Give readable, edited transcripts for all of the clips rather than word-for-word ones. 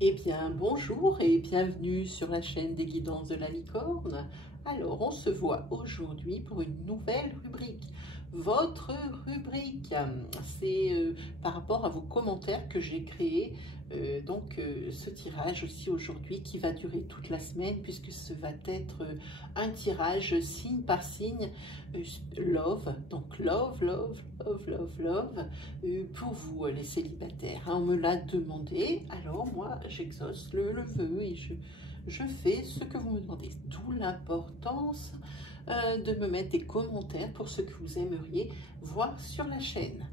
Eh bien, bonjour et bienvenue sur la chaîne des guidances de la licorne. Alors, on se voit aujourd'hui pour une nouvelle rubrique. Votre rubrique, c'est par rapport à vos commentaires que j'ai créé ce tirage aussi aujourd'hui qui va durer toute la semaine puisque ce va être un tirage signe par signe love, donc love pour vous les célibataires. On me l'a demandé, alors moi j'exauce le vœu et je fais ce que vous me demandez. D'où l'importance de me mettre des commentaires pour ce que vous aimeriez voir sur la chaîne.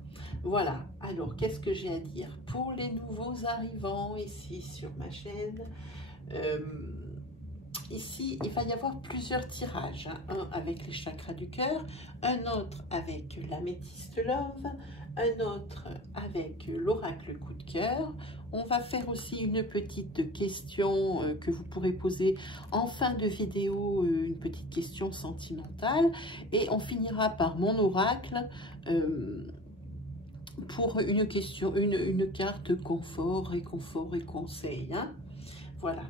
Voilà, alors qu'est-ce que j'ai à dire? Pour les nouveaux arrivants ici sur ma chaîne, ici, il va y avoir plusieurs tirages, hein. Un avec les chakras du cœur, un autre avec l'améthyste love, un autre avec l'oracle coup de cœur. On va faire aussi une petite question que vous pourrez poser en fin de vidéo, une petite question sentimentale. Et on finira par mon oracle pour une question, une carte confort, réconfort et conseil, hein. Voilà,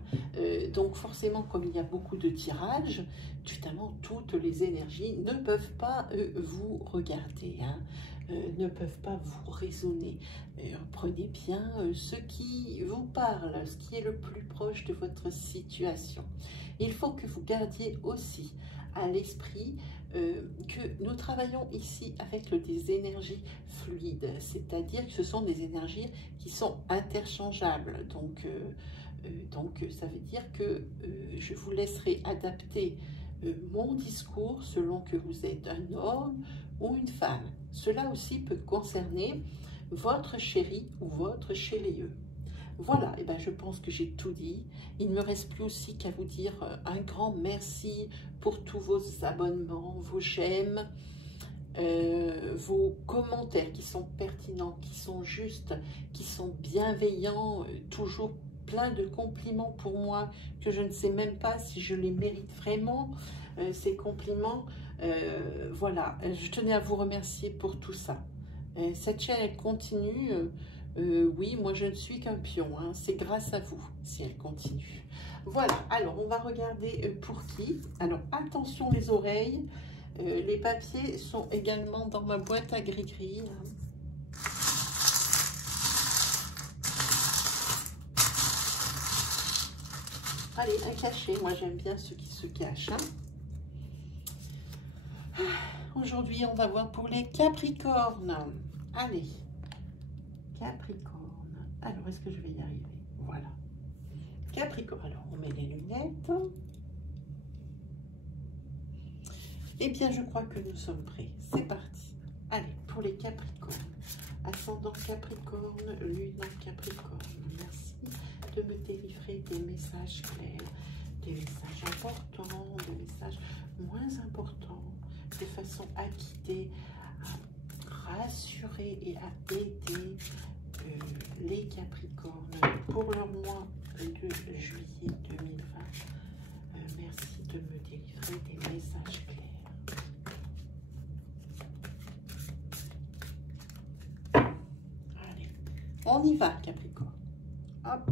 donc forcément, comme il y a beaucoup de tirages, évidemment, toutes les énergies ne peuvent pas vous regarder, hein, ne peuvent pas vous raisonner. Prenez bien ce qui vous parle, ce qui est le plus proche de votre situation. Il faut que vous gardiez aussi à l'esprit que nous travaillons ici avec des énergies fluides, c'est-à-dire que ce sont des énergies qui sont interchangeables, donc ça veut dire que je vous laisserai adapter mon discours selon que vous êtes un homme ou une femme. Cela aussi peut concerner votre chéri ou votre chérie. Voilà, et ben je pense que j'ai tout dit. Il ne me reste plus aussi qu'à vous dire un grand merci pour tous vos abonnements, vos j'aime, vos commentaires qui sont pertinents, qui sont justes, qui sont bienveillants, toujours plein de compliments pour moi, que je ne sais même pas si je les mérite vraiment, ces compliments. Voilà, je tenais à vous remercier pour tout ça. Cette chaîne, elle continue. Oui, moi je ne suis qu'un pion, hein. C'est grâce à vous si elle continue. Voilà, alors on va regarder pour qui. Alors attention les oreilles. Les papiers sont également dans ma boîte à gris-gris. Allez, un cachet. Moi, j'aime bien ceux qui se cachent, hein. Aujourd'hui, on va voir pour les Capricornes. Allez, Capricorne. Alors, est-ce que je vais y arriver? Voilà. Capricorne. Alors, on met les lunettes. Eh bien, je crois que nous sommes prêts. C'est parti. Allez, pour les Capricornes. Ascendant Capricorne, lune en Capricorne. Merci de me délivrer des messages clairs, des messages importants, des messages moins importants, de façon à guider, à rassurer et à aider les Capricornes pour leur mois de juillet 2020. Merci de me délivrer des messages clairs. Allez, on y va, Capricorne. Hop.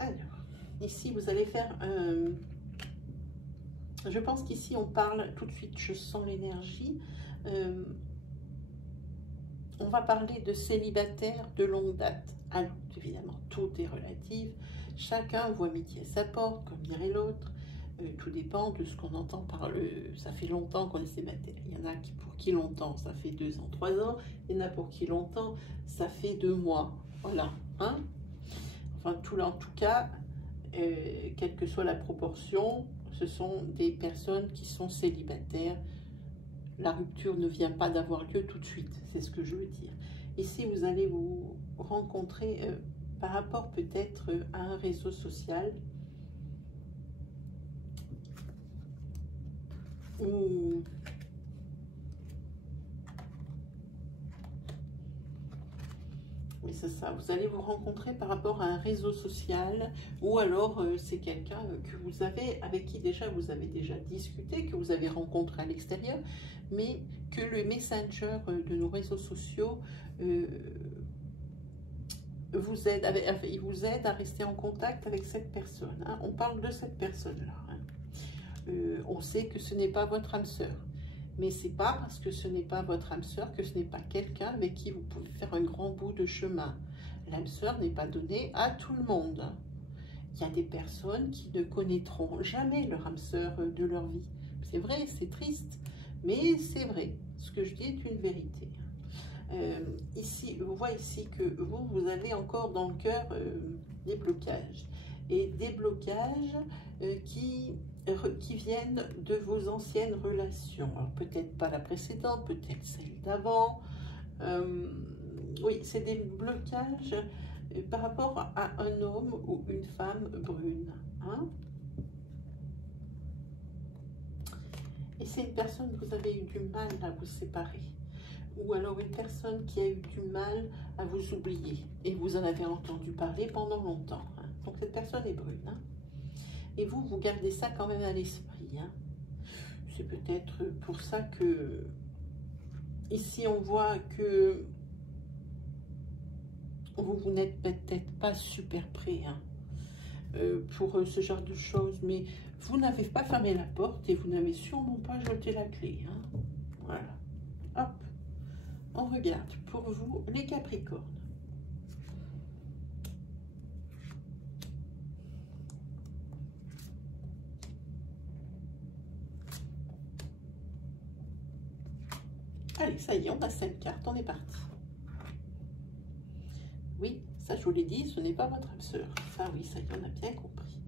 Alors, ici, vous allez faire je pense qu'ici, on parle tout de suite, je sens l'énergie. On va parler de célibataires de longue date. Alors, évidemment, tout est relatif. Chacun voit midi à sa porte, comme dirait l'autre. Tout dépend de ce qu'on entend par le... Ça fait longtemps qu'on est célibataire. Il y en a qui, pour qui longtemps, ça fait 2 ans, 3 ans. Il y en a pour qui longtemps, ça fait 2 mois. Voilà, hein? Enfin, en tout cas, quelle que soit la proportion, ce sont des personnes qui sont célibataires. La rupture ne vient pas d'avoir lieu tout de suite, c'est ce que je veux dire. Ici, vous allez vous rencontrer par rapport peut-être à un réseau social où Oui, c'est ça. Vous allez vous rencontrer par rapport à un réseau social ou alors c'est quelqu'un que vous avez, avec qui déjà vous avez déjà discuté, que vous avez rencontré à l'extérieur, mais que le messenger de nos réseaux sociaux vous aide, il vous aide à rester en contact avec cette personne. Hein. On parle de cette personne-là. Hein. On sait que ce n'est pas votre âme sœur. Mais c'est pas parce que ce n'est pas votre âme sœur que ce n'est pas quelqu'un avec qui vous pouvez faire un grand bout de chemin. L'âme sœur n'est pas donnée à tout le monde. Il y a des personnes qui ne connaîtront jamais leur âme sœur de leur vie. C'est vrai, c'est triste, mais c'est vrai. Ce que je dis est une vérité. Ici, on voit ici que vous avez encore dans le cœur des blocages. Et des blocages qui viennent de vos anciennes relations. Peut-être pas la précédente, peut-être celle d'avant. Oui, c'est des blocages par rapport à un homme ou une femme brune. Hein? Et c'est une personne que vous avez eu du mal à vous séparer. Ou alors une personne qui a eu du mal à vous oublier. Et vous en avez entendu parler pendant longtemps. Hein? Donc cette personne est brune. Hein? Et vous, vous gardez ça quand même à l'esprit. Hein? C'est peut-être pour ça que ici on voit que vous n'êtes peut-être pas super prêt hein, pour ce genre de choses. Mais vous n'avez pas fermé la porte et vous n'avez sûrement pas jeté la clé. Hein? Voilà. Hop. On regarde pour vous les Capricornes. Allez, ça y est, on a 5 cartes, on est parti. Oui, ça je vous l'ai dit, ce n'est pas votre âme sœur. Ça oui, ça y est, on a bien compris.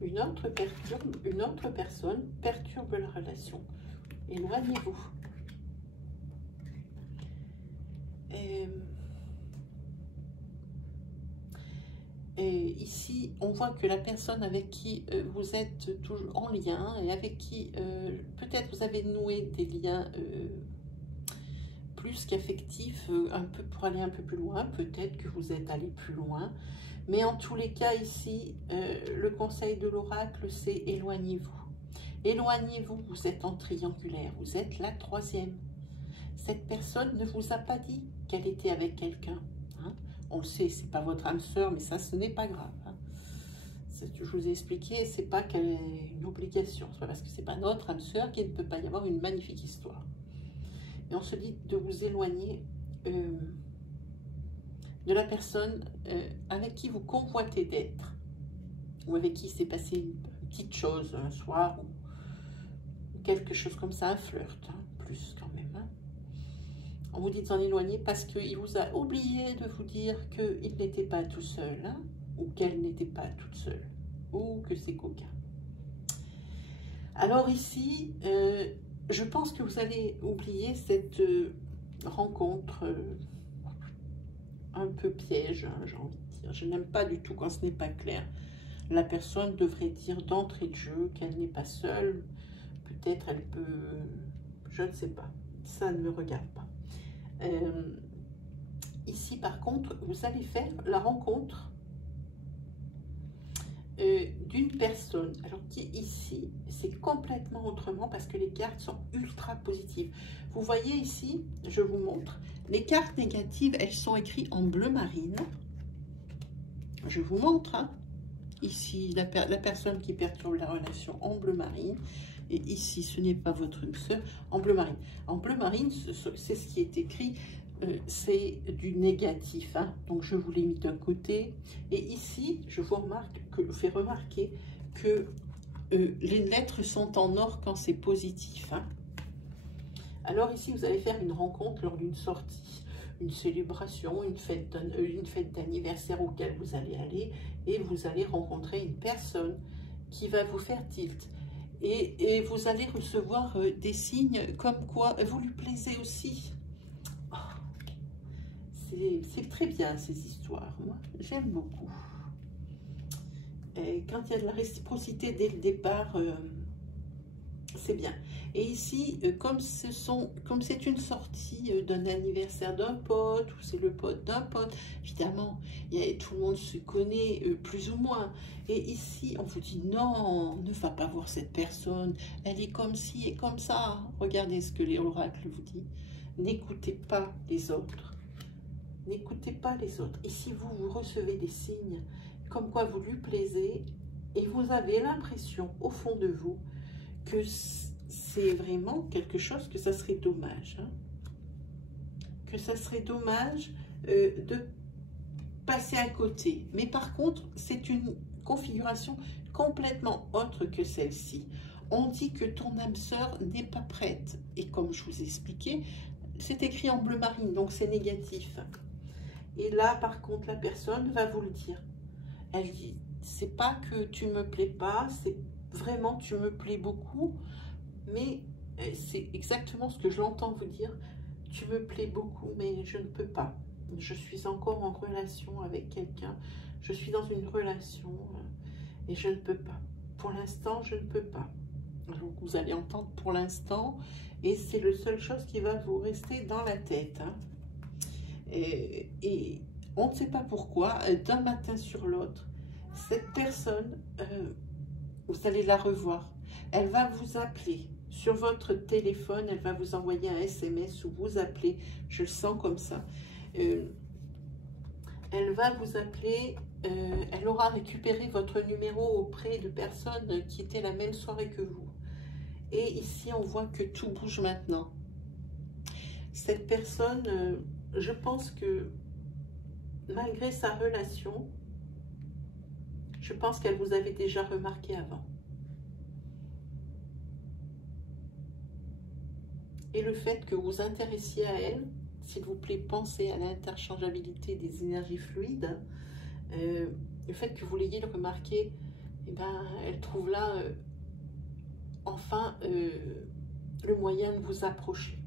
Une autre personne perturbe la relation. Éloignez-vous. Et ici, on voit que la personne avec qui vous êtes toujours en lien et avec qui peut-être vous avez noué des liens plus qu'affectifs, un peu pour aller un peu plus loin, peut-être que vous êtes allé plus loin. Mais en tous les cas, ici, le conseil de l'oracle, c'est éloignez-vous. Éloignez-vous, vous êtes en triangulaire, vous êtes la troisième. Cette personne ne vous a pas dit qu'elle était avec quelqu'un. Hein? On le sait, c'est pas votre âme sœur, mais ça, ce n'est pas grave. Hein? Je vous ai expliqué, c'est pas qu'elle est une obligation. C'est pas parce que c'est pas notre âme sœur qu'il ne peut pas y avoir une magnifique histoire. Et on se dit de vous éloigner de la personne avec qui vous convoitez d'être, ou avec qui s'est passé une petite chose un soir, ou quelque chose comme ça, un flirt, hein, plus quand même. Hein. On vous dit de s'en éloigner parce qu'il vous a oublié de vous dire qu'il n'était pas tout seul, hein, ou qu'elle n'était pas toute seule, ou que c'est coquin. Alors ici, je pense que vous allez oublier cette rencontre un peu piège, hein, j'ai envie de dire. Je n'aime pas du tout quand ce n'est pas clair. La personne devrait dire d'entrée de jeu qu'elle n'est pas seule. Peut-être elle peut... Je ne sais pas. Ça ne me regarde pas. Ici, par contre, vous allez faire la rencontre d'une personne. Alors ici, c'est complètement autrement parce que les cartes sont ultra positives. Vous voyez ici, je vous montre, les cartes négatives, elles sont écrites en bleu marine. Je vous montre, hein. Ici, la personne qui perturbe la relation en bleu marine. Et ici, ce n'est pas votre sœur, en bleu marine. En bleu marine, c'est ce qui est écrit. C'est du négatif, hein. Donc je vous l'ai mis d'un côté, et ici je vous fais remarquer que les lettres sont en or quand c'est positif, hein. Alors ici vous allez faire une rencontre lors d'une sortie, une célébration, une fête d'anniversaire auquel vous allez aller, et vous allez rencontrer une personne qui va vous faire tilt, et vous allez recevoir des signes comme quoi vous lui plaisez aussi. C'est très bien ces histoires, moi j'aime beaucoup. Et quand il y a de la réciprocité dès le départ, c'est bien. Et ici, comme c'est une sortie d'un anniversaire d'un pote, ou c'est le pote d'un pote, évidemment, tout le monde se connaît plus ou moins. Et ici, on vous dit non, ne va pas voir cette personne, elle est comme ci et comme ça. Regardez ce que l'oracle vous dit. N'écoutez pas les autres. N'écoutez pas les autres. Ici, vous recevez des signes comme quoi vous lui plaisez et vous avez l'impression au fond de vous que c'est vraiment quelque chose que ça serait dommage. Hein, que ça serait dommage de passer à côté. Mais par contre, c'est une configuration complètement autre que celle-ci. On dit que ton âme sœur n'est pas prête. Et comme je vous ai expliqué, c'est écrit en bleu marine, donc c'est négatif. Et là, par contre, la personne va vous le dire. Elle dit, c'est pas que tu me plais pas, c'est vraiment tu me plais beaucoup, mais c'est exactement ce que je l'entends vous dire. Tu me plais beaucoup, mais je ne peux pas. Je suis encore en relation avec quelqu'un. Je suis dans une relation et je ne peux pas. Pour l'instant, je ne peux pas. Donc, vous allez entendre pour l'instant, et c'est la seule chose qui va vous rester dans la tête. Hein. Et on ne sait pas pourquoi, d'un matin sur l'autre, cette personne, vous allez la revoir. Elle va vous appeler sur votre téléphone, elle va vous envoyer un SMS ou vous appeler, je le sens comme ça. Elle va vous appeler, elle aura récupéré votre numéro auprès de personnes qui étaient la même soirée que vous. Et ici, on voit que tout bouge maintenant. Cette personne, je pense que malgré sa relation, je pense qu'elle vous avait déjà remarqué avant. Et le fait que vous intéressiez à elle, s'il vous plaît, pensez à l'interchangeabilité des énergies fluides. Le fait que vous l'ayez remarqué, eh ben, elle trouve là enfin le moyen de vous approcher.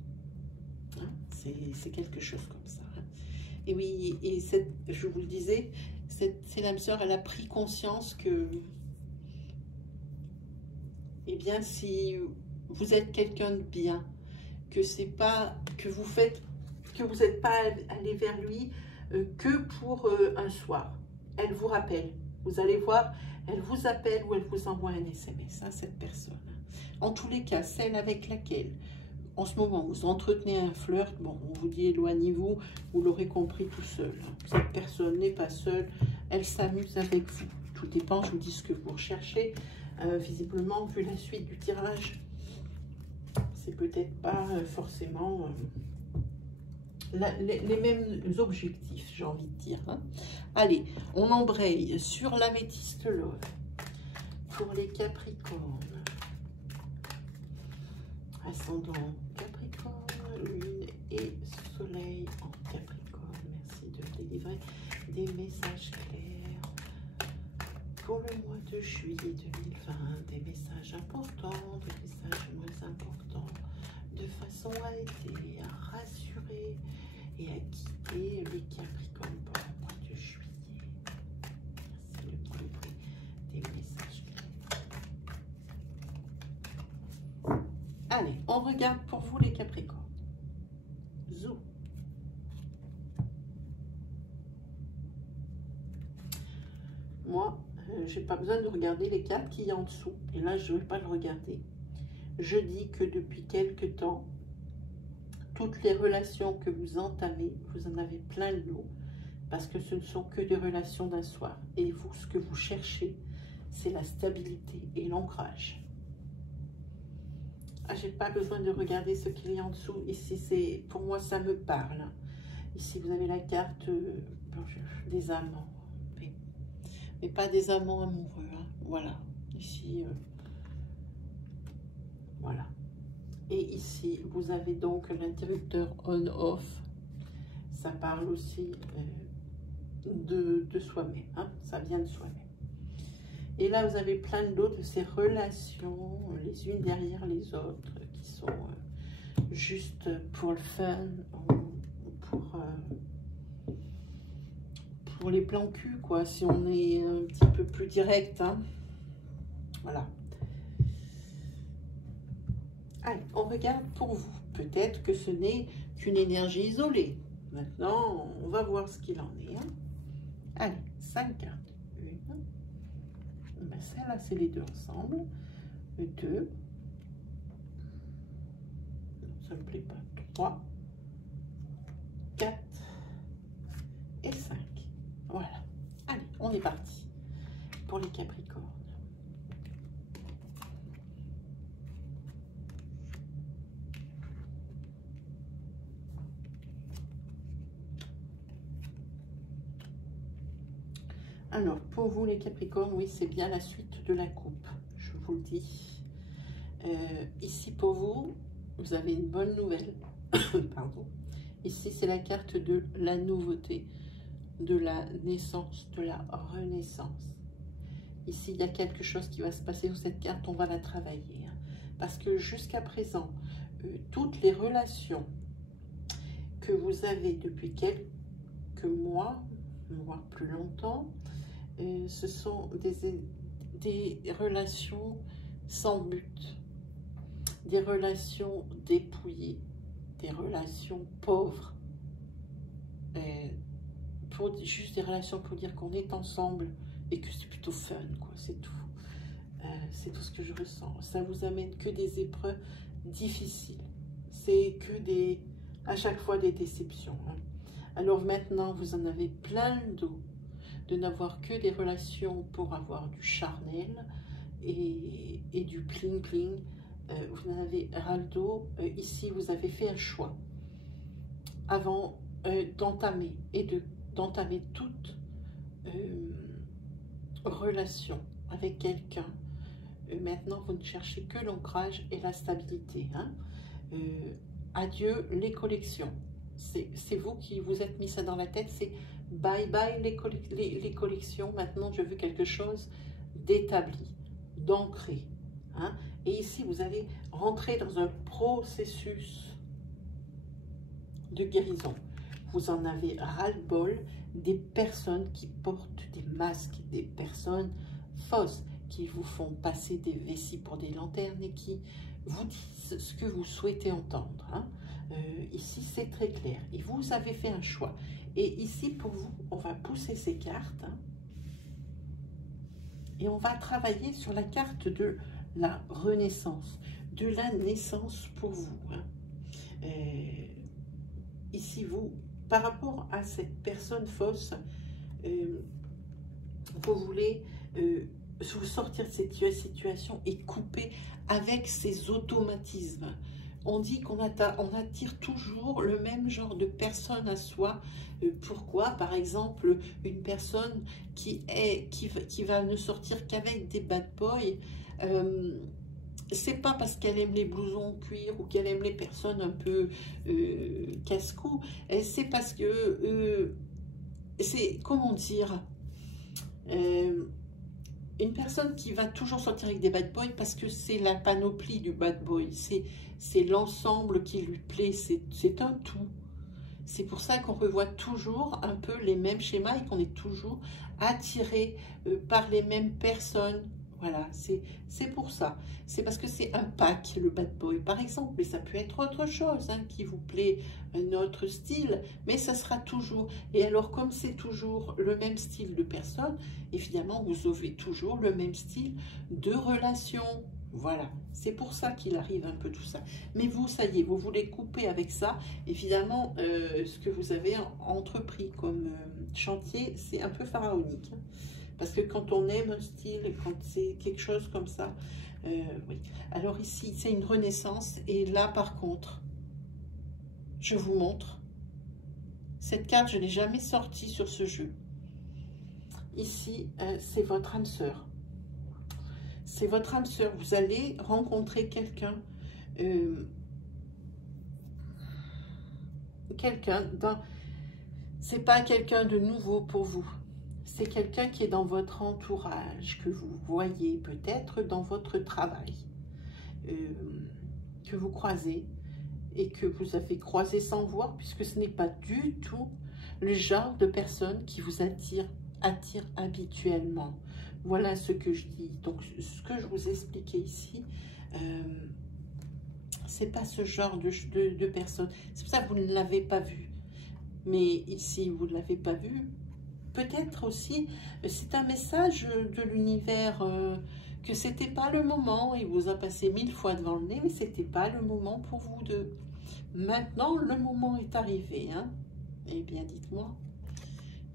Hein, c'est quelque chose comme ça. Hein. Et oui, et je vous le disais, c'est l'âme sœur, elle a pris conscience que, eh bien, si vous êtes quelqu'un de bien, que c'est pas que vous n'êtes pas allé vers lui que pour un soir. Elle vous rappelle. Vous allez voir, elle vous appelle ou elle vous envoie un SMS, hein, cette personne. En tous les cas, celle avec laquelle, en ce moment, vous entretenez un flirt, bon, on vous dit éloignez-vous, vous l'aurez compris tout seul. Hein. Cette personne n'est pas seule, elle s'amuse avec vous. Tout dépend, je vous dis ce que vous recherchez. Visiblement, vu la suite du tirage, c'est peut-être pas forcément les mêmes objectifs, j'ai envie de dire. Hein. Allez, on embraye sur l'améthyste love pour les Capricornes. Ascendant Capricorne, Lune et Soleil en Capricorne. Merci de délivrer des messages clairs pour le mois de juillet 2020. Des messages importants, des messages moins importants, de façon à aider, à rassurer et à guider les Capricornes pour le mois de juillet. Merci de délivrer des messages clairs. Allez, on regarde pour vous les Capricornes. Zou. Moi, j'ai pas besoin de regarder les cartes qu'il y a en dessous. Et là, je ne vais pas le regarder. Je dis que depuis quelque temps, toutes les relations que vous entamez, vous en avez plein le lot. Parce que ce ne sont que des relations d'un soir. Et vous, ce que vous cherchez, c'est la stabilité et l'ancrage. Ah, j'ai pas besoin de regarder ce qu'il y a en dessous. Ici, pour moi, ça me parle. Ici, vous avez la carte des amants. Mais pas des amants amoureux. Hein. Voilà. Ici, voilà. Et ici, vous avez donc l'interrupteur on-off. Ça parle aussi de soi-même. Hein. Ça vient de soi-même. Et là, vous avez plein d'autres de ces relations, les unes derrière les autres, qui sont juste pour le fun, pour les plans cul, quoi, si on est un petit peu plus direct. Hein. Voilà. Allez, on regarde pour vous. Peut-être que ce n'est qu'une énergie isolée. Maintenant, on va voir ce qu'il en est. Hein. Allez, 5 cartes. Une. Ben, celle-là, c'est les deux ensemble. 2. Ça ne me plaît pas. 3. 4. Et 5. Voilà. Allez, on est parti pour les Capricornes. Alors, pour vous les Capricornes, oui, c'est bien la suite de la coupe, je vous le dis. Ici, pour vous, vous avez une bonne nouvelle. Pardon. Ici, c'est la carte de la nouveauté, de la naissance, de la renaissance. Ici, il y a quelque chose qui va se passer sur cette carte, on va la travailler. Hein, parce que jusqu'à présent, toutes les relations que vous avez depuis quelques mois, voire plus longtemps, ce sont des relations sans but, des relations dépouillées, des relations pauvres, juste des relations pour dire qu'on est ensemble et que c'est plutôt fun, quoi, c'est tout. C'est tout ce que je ressens. Ça vous amène que des épreuves difficiles. C'est que à chaque fois des déceptions. Hein. Alors maintenant, vous en avez plein le dos de n'avoir que des relations pour avoir du charnel et du pling-pling. Vous en avez ras le dos. Ici, vous avez fait un choix avant d'entamer d'entamer toute relation avec quelqu'un. Maintenant, vous ne cherchez que l'ancrage et la stabilité. Hein. Adieu les collections. C'est vous qui vous êtes mis ça dans la tête. C'est bye bye les collections. Maintenant, je veux quelque chose d'établi, d'ancré. Hein. Et ici, vous allez rentrer dans un processus de guérison. Vous en avez ras-le-bol des personnes qui portent des masques, des personnes fausses, qui vous font passer des vessies pour des lanternes et qui vous disent ce que vous souhaitez entendre. Hein. Ici, c'est très clair. Et vous avez fait un choix. Et ici, pour vous, on va pousser ces cartes. Hein, et on va travailler sur la carte de la renaissance, de la naissance pour vous. Hein. Ici, vous, par rapport à cette personne fausse, vous voulez vous sortir de cette situation et couper avec ces automatismes. On dit qu'on attire toujours le même genre de personne à soi. Pourquoi? Par exemple, une personne qui va ne sortir qu'avec des bad boys, c'est pas parce qu'elle aime les blousons en cuir ou qu'elle aime les personnes un peu casse-cou, c'est parce que c'est, comment dire, une personne qui va toujours sortir avec des bad boys parce que c'est la panoplie du bad boy, c'est l'ensemble qui lui plaît, c'est un tout. C'est pour ça qu'on revoit toujours un peu les mêmes schémas et qu'on est toujours attiré par les mêmes personnes. Voilà, c'est pour ça. C'est parce que c'est un pack, le bad boy, par exemple. Mais ça peut être autre chose hein, qui vous plaît, un autre style. Mais ça sera toujours. Et alors, comme c'est toujours le même style de personne, évidemment, vous aurez toujours le même style de relation. Voilà, c'est pour ça qu'il arrive un peu tout ça. Mais vous, ça y est, vous voulez couper avec ça. Évidemment, ce que vous avez entrepris comme chantier, c'est un peu pharaonique. Hein. Parce que quand on aime un style, quand c'est quelque chose comme ça, oui. Alors ici, c'est une renaissance. Et là, par contre, je vous montre. Cette carte, je ne l'ai jamais sortie sur ce jeu. Ici, c'est votre âme sœur. C'est votre âme sœur. Vous allez rencontrer quelqu'un. C'est pas quelqu'un de nouveau pour vous. C'est quelqu'un qui est dans votre entourage, que vous voyez peut-être dans votre travail, que vous croisez et que vous avez croisé sans voir, puisque ce n'est pas du tout le genre de personne qui vous attire habituellement. Voilà ce que je dis. Donc, ce que je vous expliquais ici, C'est pas ce genre de personne. C'est pour ça que vous ne l'avez pas vu. Mais ici, vous ne l'avez pas vu. Peut-être aussi, c'est un message de l'univers que c'était pas le moment. Il vous a passé 1000 fois devant le nez, mais c'était pas le moment pour vous deux. Maintenant, le moment est arrivé. Hein? Eh bien, dites-moi.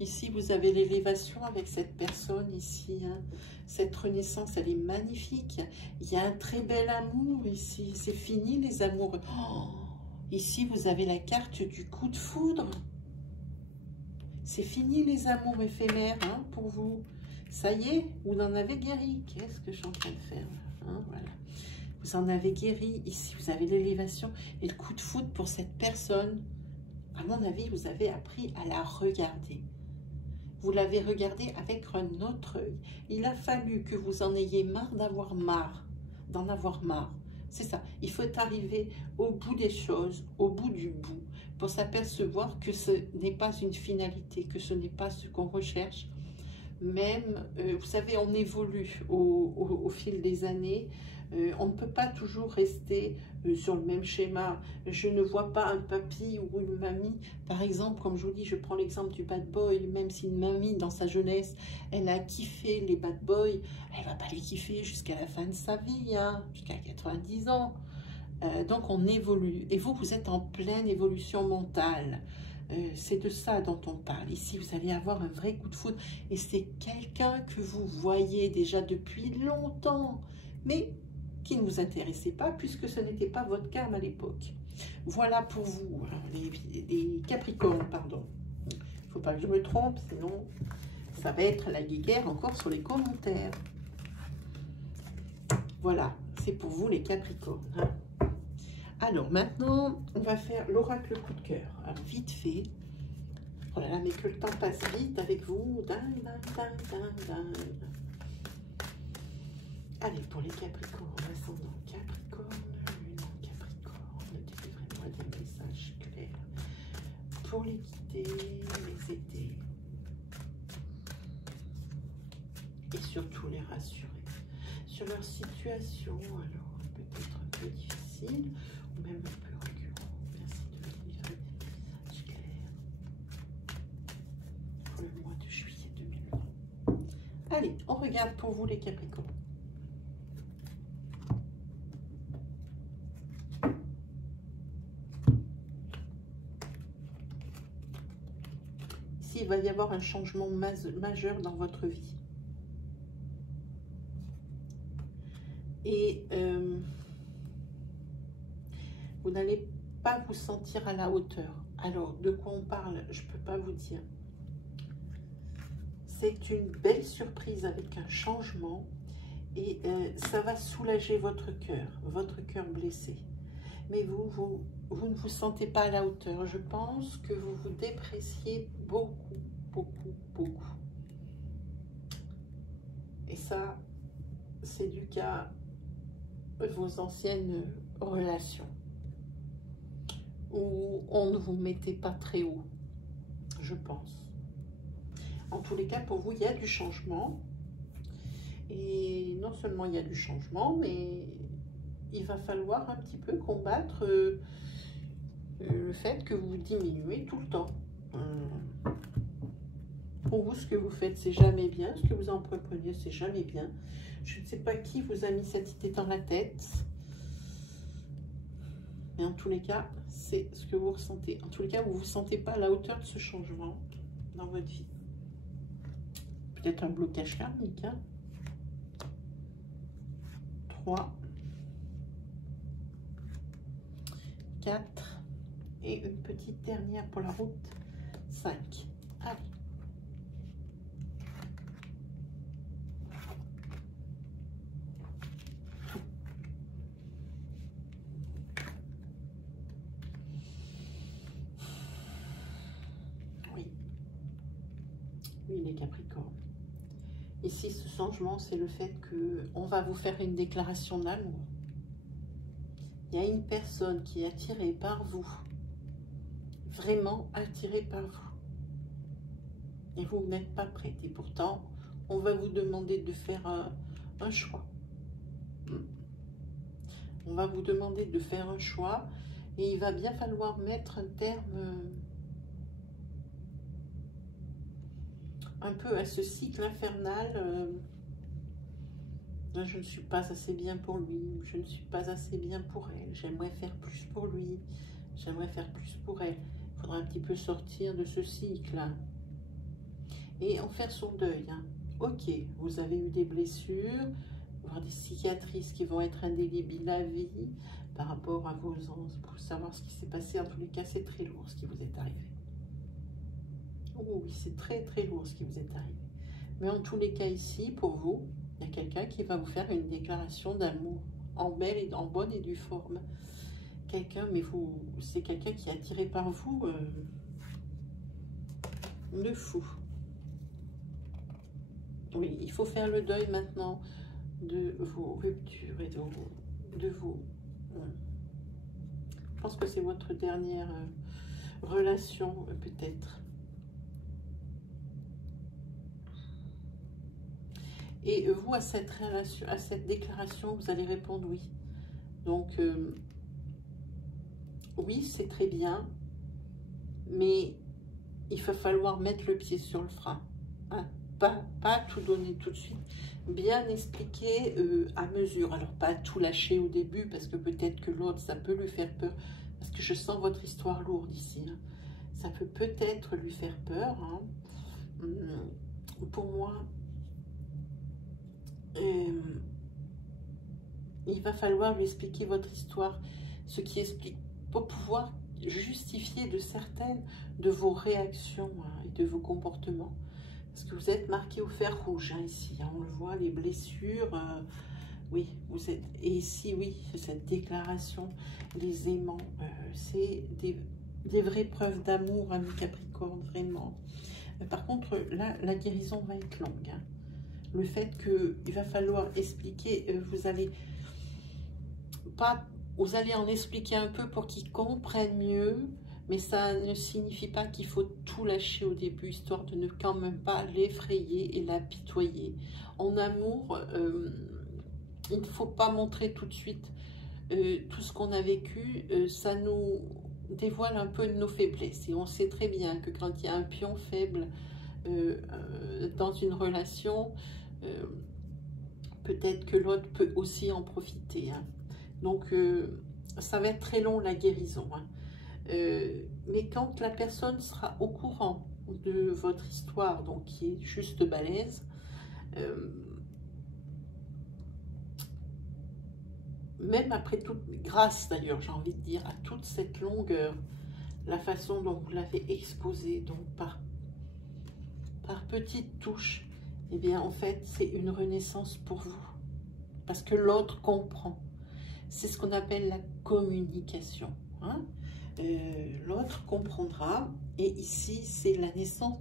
Ici, vous avez l'élévation avec cette personne ici. Hein. Cette renaissance, elle est magnifique. Il y a un très bel amour ici. C'est fini les amours. Oh, ici, vous avez la carte du coup de foudre. C'est fini les amours éphémères hein, pour vous. Ça y est, vous en avez guéri. Qu'est-ce que je suis en train de faire hein, voilà. Vous en avez guéri. Ici, vous avez l'élévation et le coup de foudre pour cette personne. À mon avis, vous avez appris à la regarder. Vous l'avez regardée avec un autre œil. Il a fallu que vous en ayez marre d'en avoir marre. C'est ça. Il faut arriver au bout des choses, au bout du bout, pour s'apercevoir que ce n'est pas une finalité, que ce n'est pas ce qu'on recherche. Même, vous savez, on évolue au fil des années. On ne peut pas toujours rester sur le même schéma. Je ne vois pas un papy ou une mamie. Par exemple, comme je vous dis, je prends l'exemple du bad boy. Même si une mamie, dans sa jeunesse, elle a kiffé les bad boys, elle ne va pas les kiffer jusqu'à la fin de sa vie, hein, jusqu'à 90 ans. Donc, on évolue. Et vous, vous êtes en pleine évolution mentale. C'est de ça dont on parle. Ici, vous allez avoir un vrai coup de foudre. Et c'est quelqu'un que vous voyez déjà depuis longtemps, mais qui ne vous intéressait pas, puisque ce n'était pas votre cas à l'époque. Voilà pour vous, les Capricornes, pardon. Il ne faut pas que je me trompe, sinon ça va être la guéguerre encore sur les commentaires. Voilà, c'est pour vous les Capricornes. Hein. Alors maintenant, on va faire l'oracle coup de cœur. Alors, vite fait. Oh là là, mais que le temps passe vite avec vous. Dingue, dingue, dingue, dingue, dingue. Allez, pour les Capricornes, ascendant Capricorne, lune en Capricorne, délivrez-moi des messages clairs pour les guider, les aider et surtout les rassurer sur leur situation, alors peut-être un peu difficile ou même un peu récurrent. Merci de me délivrer des messages clairs pour le mois de juillet 2020. Allez, on regarde pour vous les Capricornes. Il va y avoir un changement majeur dans votre vie. Et vous n'allez pas vous sentir à la hauteur. Alors, de quoi on parle, je ne peux pas vous dire. C'est une belle surprise avec un changement et ça va soulager votre cœur blessé. Mais vous ne vous sentez pas à la hauteur. Je pense que vous vous dépréciez beaucoup, beaucoup, beaucoup. Et ça, c'est dû qu'à vos anciennes relations où on ne vous mettait pas très haut, je pense. En tous les cas, pour vous, il y a du changement. Et non seulement il y a du changement, mais il va falloir un petit peu combattre le fait que vous diminuez tout le temps. Pour vous, ce que vous faites, c'est jamais bien. Ce que vous entreprenez, c'est jamais bien. Je ne sais pas qui vous a mis cette idée dans la tête. Mais en tous les cas, c'est ce que vous ressentez. En tous les cas, vous ne vous sentez pas à la hauteur de ce changement dans votre vie. Peut-être un blocage karmique. Hein. 3, 4 et une petite dernière pour la route. 5. Allez. Oui, les Capricornes. Ici, ce changement, c'est le fait qu'on va vous faire une déclaration d'amour. Il y a une personne qui est attirée par vous, vraiment attirée par vous. Et vous n'êtes pas prête. Et pourtant, on va vous demander de faire un choix. On va vous demander de faire un choix et il va bien falloir mettre un terme un peu à ce cycle infernal. Je ne suis pas assez bien pour lui, je ne suis pas assez bien pour elle, j'aimerais faire plus pour lui, j'aimerais faire plus pour elle. Il faudra un petit peu sortir de ce cycle et en faire son deuil. Ok, vous avez eu des blessures, voire des cicatrices qui vont être indélébiles à vie par rapport à vos anges, pour savoir ce qui s'est passé. En tous les cas, c'est très lourd ce qui vous est arrivé. Oh oui, c'est très très lourd ce qui vous est arrivé. Mais en tous les cas ici, pour vous, il y a quelqu'un qui va vous faire une déclaration d'amour en belle et en bonne et due forme. Quelqu'un, mais vous, c'est quelqu'un qui est attiré par vous de fou. Oui, il faut faire le deuil maintenant de vos ruptures et de vos... Je pense que c'est votre dernière relation, peut-être. Et vous, à cette relation, à cette déclaration, vous allez répondre oui. Donc, oui, c'est très bien, mais il va falloir mettre le pied sur le frein. Hein. Pas tout donner tout de suite. Bien expliquer à mesure. Alors, pas tout lâcher au début, parce que peut-être que l'autre, ça peut lui faire peur. Parce que je sens votre histoire lourde ici. Hein. Ça peut peut-être lui faire peur. Hein. Pour moi... il va falloir lui expliquer votre histoire, ce qui explique, pour pouvoir justifier de certaines de vos réactions et de vos comportements. Parce que vous êtes marqué au fer rouge ici, on le voit, les blessures, oui, vous êtes, et ici, oui, cette déclaration, les aimants, c'est des vraies preuves d'amour, ami Capricorne, vraiment. Par contre, là, la guérison va être longue, hein. Le fait qu'il va falloir expliquer, vous allez en expliquer un peu pour qu'ils comprennent mieux, mais ça ne signifie pas qu'il faut tout lâcher au début, histoire de ne quand même pas l'effrayer et l'apitoyer. En amour, il ne faut pas montrer tout de suite tout ce qu'on a vécu, ça nous dévoile un peu de nos faiblesses. Et on sait très bien que quand il y a un pion faible dans une relation, peut-être que l'autre peut aussi en profiter. Hein. Donc, ça va être très long la guérison. Hein. Mais quand la personne sera au courant de votre histoire, donc qui est juste balèze, même après toute, grâce d'ailleurs, j'ai envie de dire, à toute cette longueur, la façon dont vous l'avez exposé, donc par petites touches, eh bien, en fait, c'est une renaissance pour vous. Parce que l'autre comprend. C'est ce qu'on appelle la communication. Hein. L'autre comprendra. Et ici, c'est la naissance.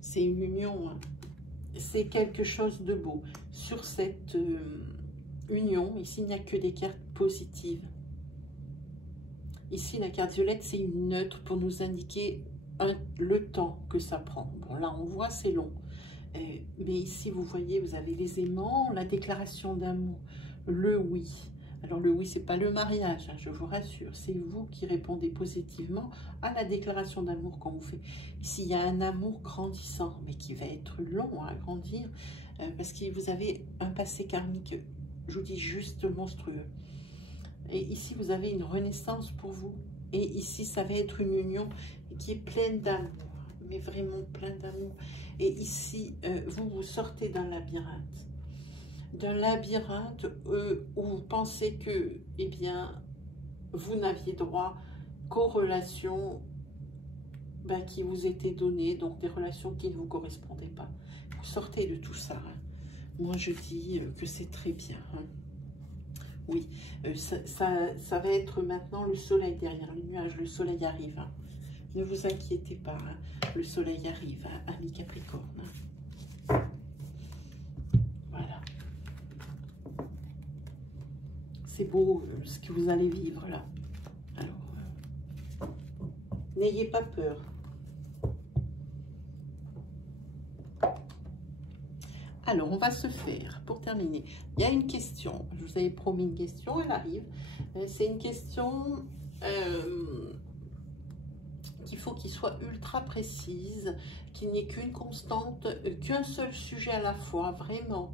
C'est une union. Hein. C'est quelque chose de beau. Sur cette union, ici, il n'y a que des cartes positives. Ici, la carte violette, c'est une neutre pour nous indiquer le temps que ça prend. Bon, là, on voit, c'est long. Mais ici, vous voyez, vous avez les aimants, la déclaration d'amour, le oui. Alors, le oui, c'est pas le mariage, hein, je vous rassure. C'est vous qui répondez positivement à la déclaration d'amour qu'on vous fait. Ici, il y a un amour grandissant, mais qui va être long à grandir, parce que vous avez un passé karmique, je vous dis, juste monstrueux. Et ici, vous avez une renaissance pour vous. Et ici, ça va être une union qui est pleine d'amour, mais vraiment plein d'amour. Et ici, vous sortez d'un labyrinthe. D'un labyrinthe où vous pensez que, eh bien, vous n'aviez droit qu'aux relations qui vous étaient données, donc des relations qui ne vous correspondaient pas. Vous sortez de tout ça. Hein. Moi, je dis que c'est très bien. Hein. Oui, ça va être maintenant le soleil derrière les nuages. Le soleil arrive. Hein. Ne vous inquiétez pas. Hein. Le soleil arrive, hein, ami Capricorne. Hein. Voilà. C'est beau ce que vous allez vivre là. Alors, n'ayez pas peur. Alors, on va se faire, pour terminer, il y a une question. Je vous avais promis une question, elle arrive. C'est une question qu'il faut qu'il soit ultra précise, qu'il n'y ait qu'une constante, qu'un seul sujet à la fois, vraiment.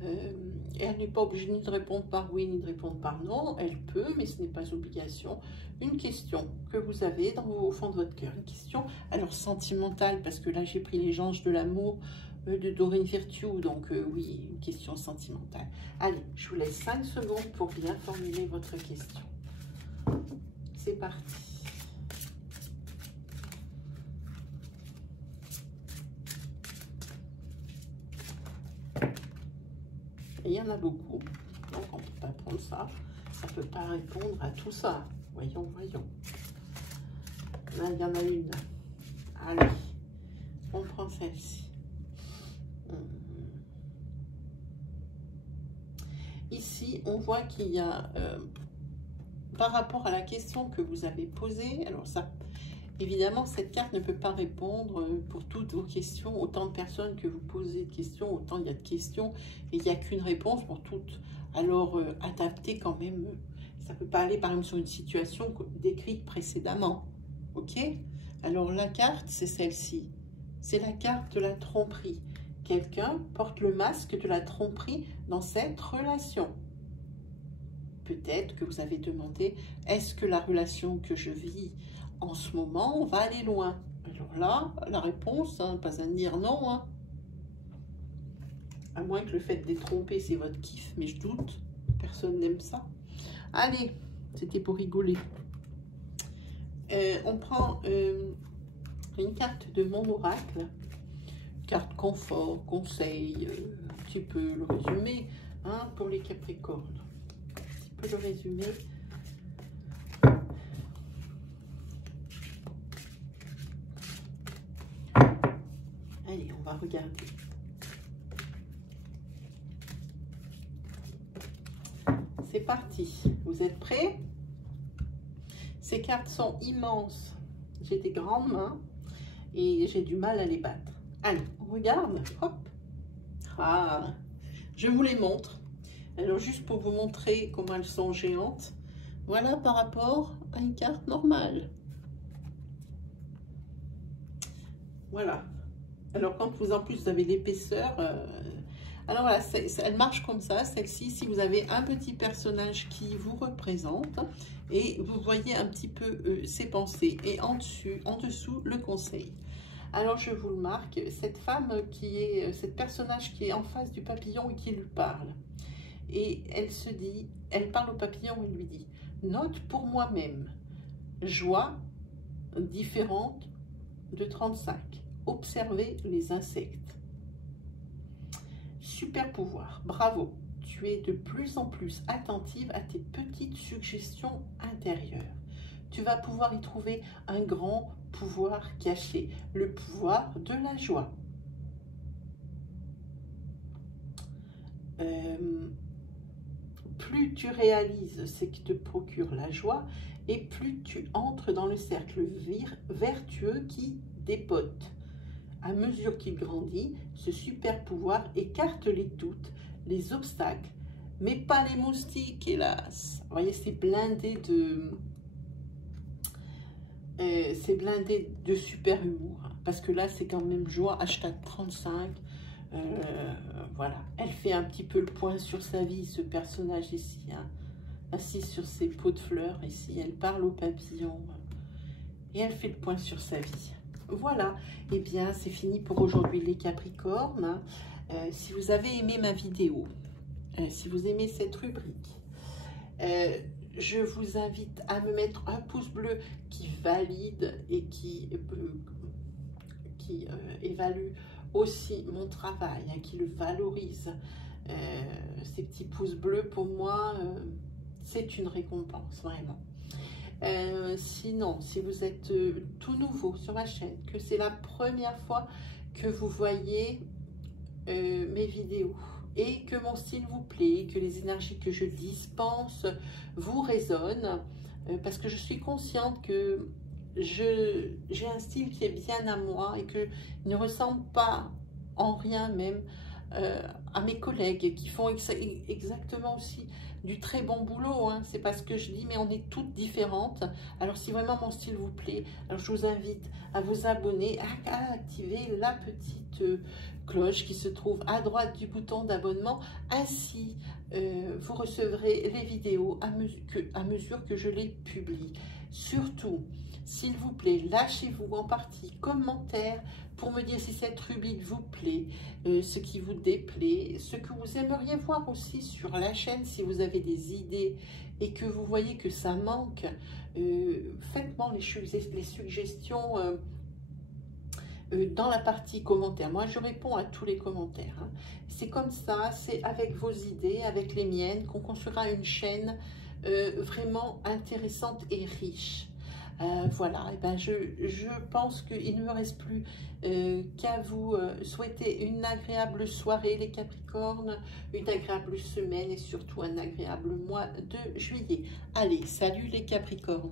Et elle n'est pas obligée ni de répondre par oui, ni de répondre par non. Elle peut, mais ce n'est pas obligation. Une question que vous avez au fond de votre cœur. Une question, alors sentimentale, parce que là, j'ai pris les anges de l'amour de Doreen Virtue. Donc oui, une question sentimentale. Allez, je vous laisse 5 secondes pour bien formuler votre question. C'est parti. Et il y en a beaucoup, donc on ne peut pas prendre ça. Ça ne peut pas répondre à tout ça. Voyons, voyons. Là, il y en a une. Allez, on prend celle-ci. Ici, on voit qu'il y a, par rapport à la question que vous avez posée, alors ça, évidemment, cette carte ne peut pas répondre pour toutes vos questions. Autant de personnes que vous posez de questions, autant il y a de questions et il n'y a qu'une réponse pour toutes. Alors, adaptez quand même. Ça ne peut pas aller, par exemple, sur une situation décrite précédemment. OK? Alors, la carte, c'est celle-ci. C'est la carte de la tromperie. Quelqu'un porte le masque de la tromperie dans cette relation. Peut-être que vous avez demandé, est-ce que la relation que je vis en ce moment, on va aller loin? Alors là, la réponse, hein, pas à dire non. Hein. À moins que le fait d'être trompé, c'est votre kiff, mais je doute. Personne n'aime ça. Allez, c'était pour rigoler. On prend une carte de mon oracle. Carte confort, conseil, un petit peu le résumé hein, pour les Capricornes. Un petit peu le résumé. Allez, on va regarder. C'est parti. Vous êtes prêts? Ces cartes sont immenses. J'ai des grandes mains et j'ai du mal à les battre. Allez, on regarde. Hop. Ah, je vous les montre. Alors, juste pour vous montrer comment elles sont géantes. Voilà par rapport à une carte normale. Voilà. Alors, quand vous, en plus, vous avez l'épaisseur... alors, voilà, elle marche comme ça, celle-ci. Si vous avez un petit personnage qui vous représente et vous voyez un petit peu ses pensées. Et en dessous, le conseil. Alors, je vous le marque, cette femme cette personnage qui est en face du papillon et qui lui parle. Et elle se dit, elle parle au papillon et lui dit, note pour moi-même, joie différente de 35. Observez les insectes. Super pouvoir, bravo. Tu es de plus en plus attentive à tes petites suggestions intérieures. Tu vas pouvoir y trouver un grand pouvoir caché, le pouvoir de la joie. Plus tu réalises ce qui te procure la joie et plus tu entres dans le cercle vertueux qui dépote. À mesure qu'il grandit, ce super pouvoir écarte les doutes, les obstacles, mais pas les moustiques, hélas. Vous voyez, c'est blindé de super humour. Parce que là, c'est quand même joie, hashtag 35. Voilà, elle fait un petit peu le point sur sa vie, ce personnage ici, hein, assis sur ses pots de fleurs ici. Elle parle au papillon et elle fait le point sur sa vie. Voilà, et eh bien c'est fini pour aujourd'hui les Capricornes. Si vous avez aimé ma vidéo, si vous aimez cette rubrique, je vous invite à me mettre un pouce bleu qui valide et qui évalue aussi mon travail, hein, qui le valorise. Ces petits pouces bleus, pour moi, c'est une récompense, vraiment. Sinon, si vous êtes tout nouveau sur ma chaîne, que c'est la première fois que vous voyez mes vidéos et que mon style vous plaît, que les énergies que je dispense vous résonnent, parce que je suis consciente que j'ai un style qui est bien à moi et que ne ressemble pas en rien même à mes collègues qui font exactement aussi du très bon boulot, hein. C'est pas ce que je dis, mais on est toutes différentes. Alors si vraiment mon style vous plaît, alors je vous invite à vous abonner, à activer la petite cloche qui se trouve à droite du bouton d'abonnement. Ainsi, vous recevrez les vidéos à mesure que je les publie. Surtout, s'il vous plaît, lâchez-vous en partie commentaire pour me dire si cette rubrique vous plaît, ce qui vous déplaît, ce que vous aimeriez voir aussi sur la chaîne, si vous avez des idées et que vous voyez que ça manque, faites-moi les suggestions dans la partie commentaires. Moi, je réponds à tous les commentaires, hein. C'est comme ça, c'est avec vos idées, avec les miennes, qu'on construira une chaîne vraiment intéressante et riche. Voilà, et ben je pense qu'il ne me reste plus qu'à vous souhaiter une agréable soirée les Capricornes, une agréable semaine et surtout un agréable mois de juillet. Allez, salut les Capricornes!